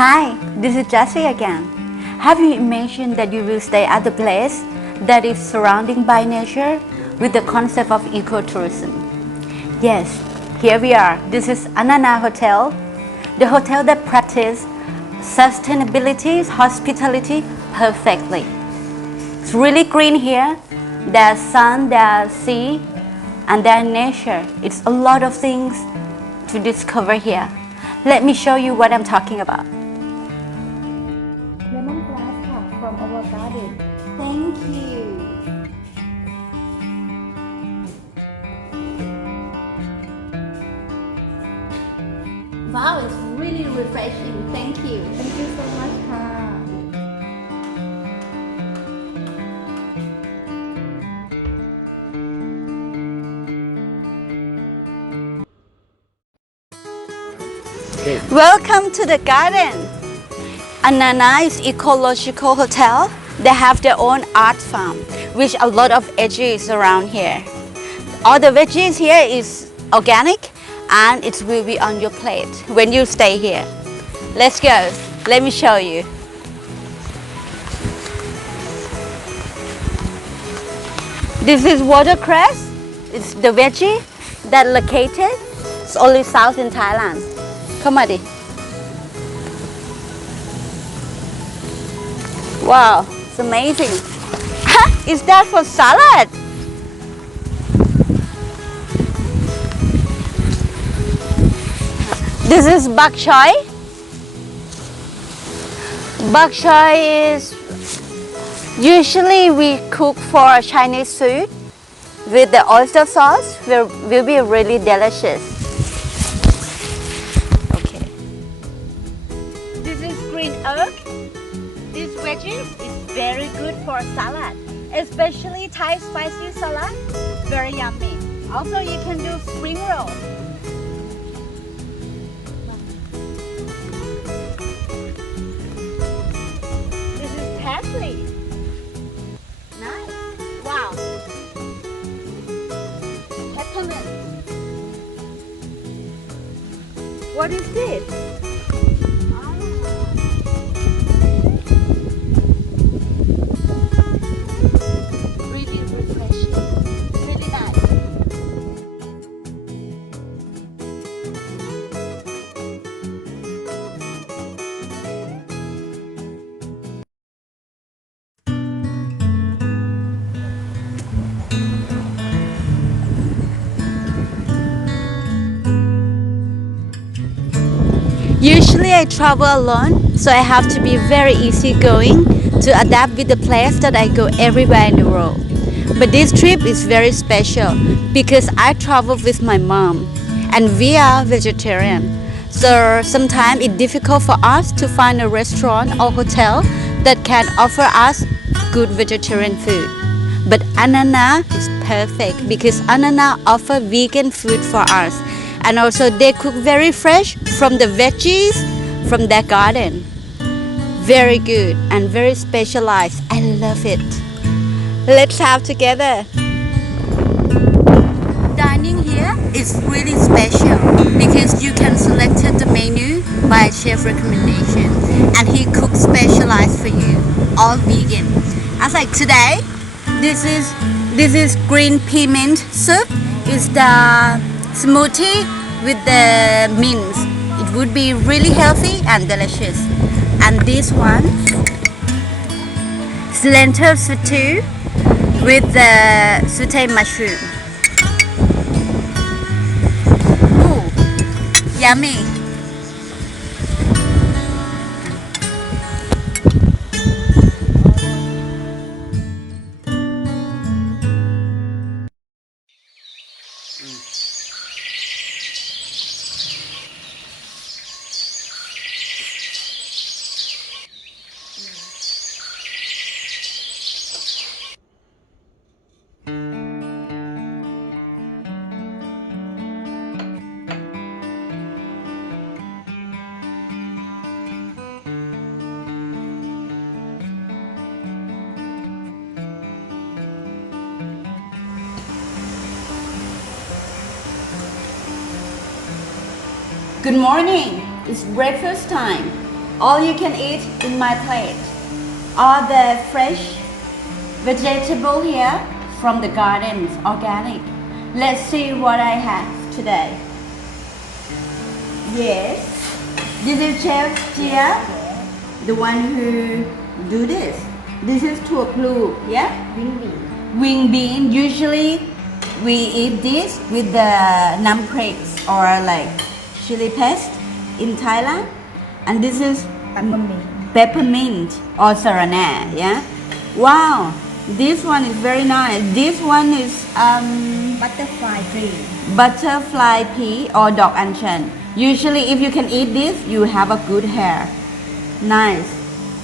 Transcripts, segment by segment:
Hi, this is Jessie again. Have you imagined that you will stay at a place that is surrounded by nature with the concept of ecotourism? Yes, here we are. This is Anana Hotel, the hotel that practices sustainability, hospitality perfectly. It's really green here. There's sun, there's sea, and there's nature. It's a lot of things to discover here. Let me show you what I'm talking about. Lemongrass from our garden. Thank you. Wow, it's really refreshing. Thank you. Thank you so much ค่ะ Welcome to the garden. Anana is ecological hotel. They have their own art farm, which a lot of veggies around here. All the veggies here is organic, and it will be on your plate when you stay here. Let's go. Let me show you. This is watercress. It's the veggie that located. It's only south in Thailand. Come on, Di. Wow, it's amazing. Is that for salad? This is bok choy. Bok choy is usually we cook for Chinese food with the oyster sauce. Will be really delicious. Okay. This is green oak. This veggie is very good for salad, especially Thai spicy salad. Very yummy. Also, you can do spring roll. This is parsley. Nice. Wow. Peppermint. What is this? Really refreshing. Really nice. Usually I travel alone, so I have to be very easygoing to adapt with the place that I go everywhere in the world. But this trip is very special because I travel with my mom and we are vegetarian. So sometimes it's difficult for us to find a restaurant or hotel that can offer us good vegetarian food. But Anana is perfect because Anana offer vegan food for us. And also they cook very fresh from the veggies from their garden. Very good and very specialized. I love it. Let's have together. Dining here is really special because you can select the menu by chef recommendation and he cooks specialized for you, all vegan. As like today, this is green pea mint soup. It's the smoothie with the mint. It would be really healthy and delicious. And this one is lentil stew with the sauteed mushroom. Ooh, yummy. Good morning. It's breakfast time. All you can eat in my plate are the fresh vegetable here from the gardens, organic. Let's see what I have today. Yes, this is Chef Chia, the one who do this. This is tuoplu, yeah? Wing bean. Usually we eat this with the nam priks or like chili paste in Thailand. And this is peppermint or sarana, yeah? Wow, this one is very nice. This one is butterfly pea or dog anchan. Usually if you can eat this, you have a good hair. Nice.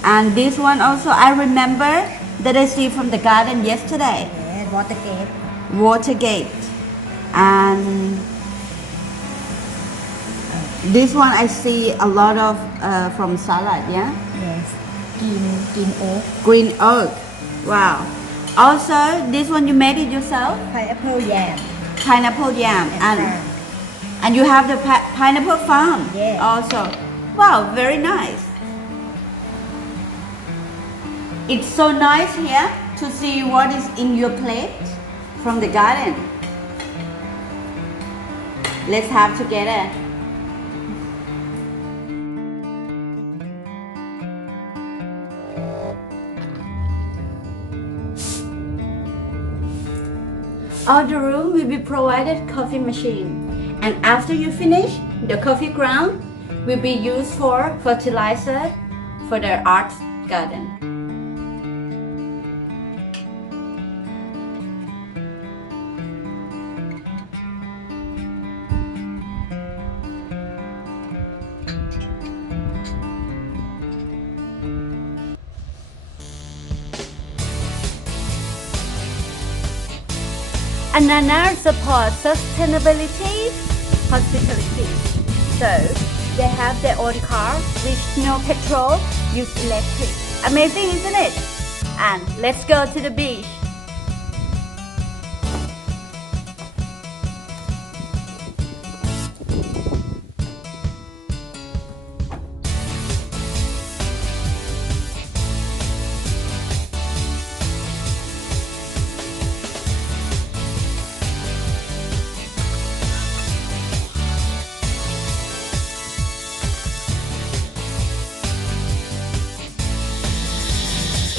And this one also, I remember that I see from the garden yesterday. Watergate. Watergate. And this one I see a lot of from salad, yeah? Yes. Green oak. Green oak. Wow. Also, this one you made it yourself? Pineapple yam. Pineapple yam. And you have the pineapple farm also. Wow, very nice. It's so nice here to see what is in your plate from the garden. Let's have together. All the room will be provided coffee machine. And after you finish, the coffee ground will be used for fertilizer for the art garden. Anana supports sustainability, hospitality. So they have their own car, which no petrol, use electric. Amazing, isn't it? And let's go to the beach.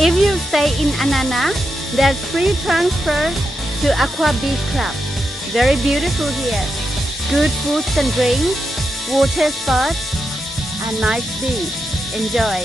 If you stay in Anana, there's free transfer to Aqua Beach Club. Very beautiful here. Good foods and drinks, water sports, and nice beach. Enjoy.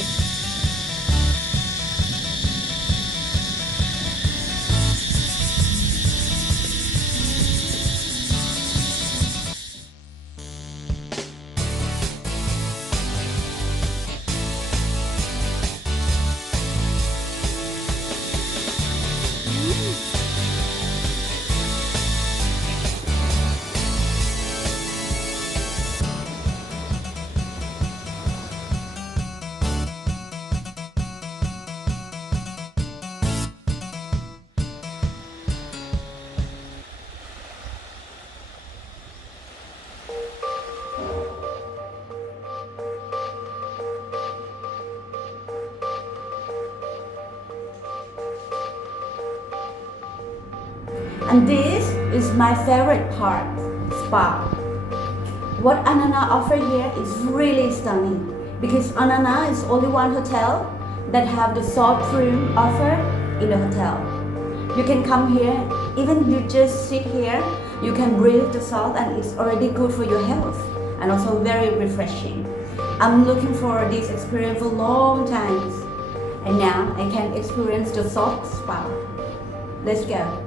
And this is my favorite part, spa. What Anana offer here is really stunning because Anana is only one hotel that have the salt room offer in the hotel. You can come here, even you just sit here, you can breathe the salt and it's already good for your health and also very refreshing. I'm looking for this experience for long times and now I can experience the salt spa. Let's go.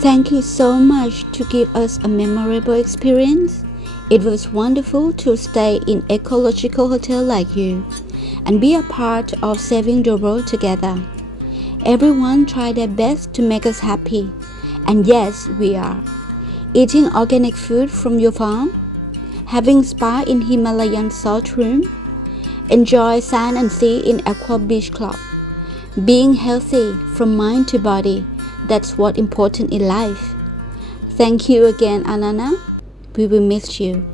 Thank you so much to give us a memorable experience It was wonderful to stay in ecological hotel like you and be a part of saving the world together. Everyone tried their best to make us happy. And yes, we are. Eating organic food from your farm, having spa in Himalayan salt room, enjoy sand and sea in Aqua Beach Club. Being healthy from mind to body, that's what important in life. Thank you again, Anana. We will miss you.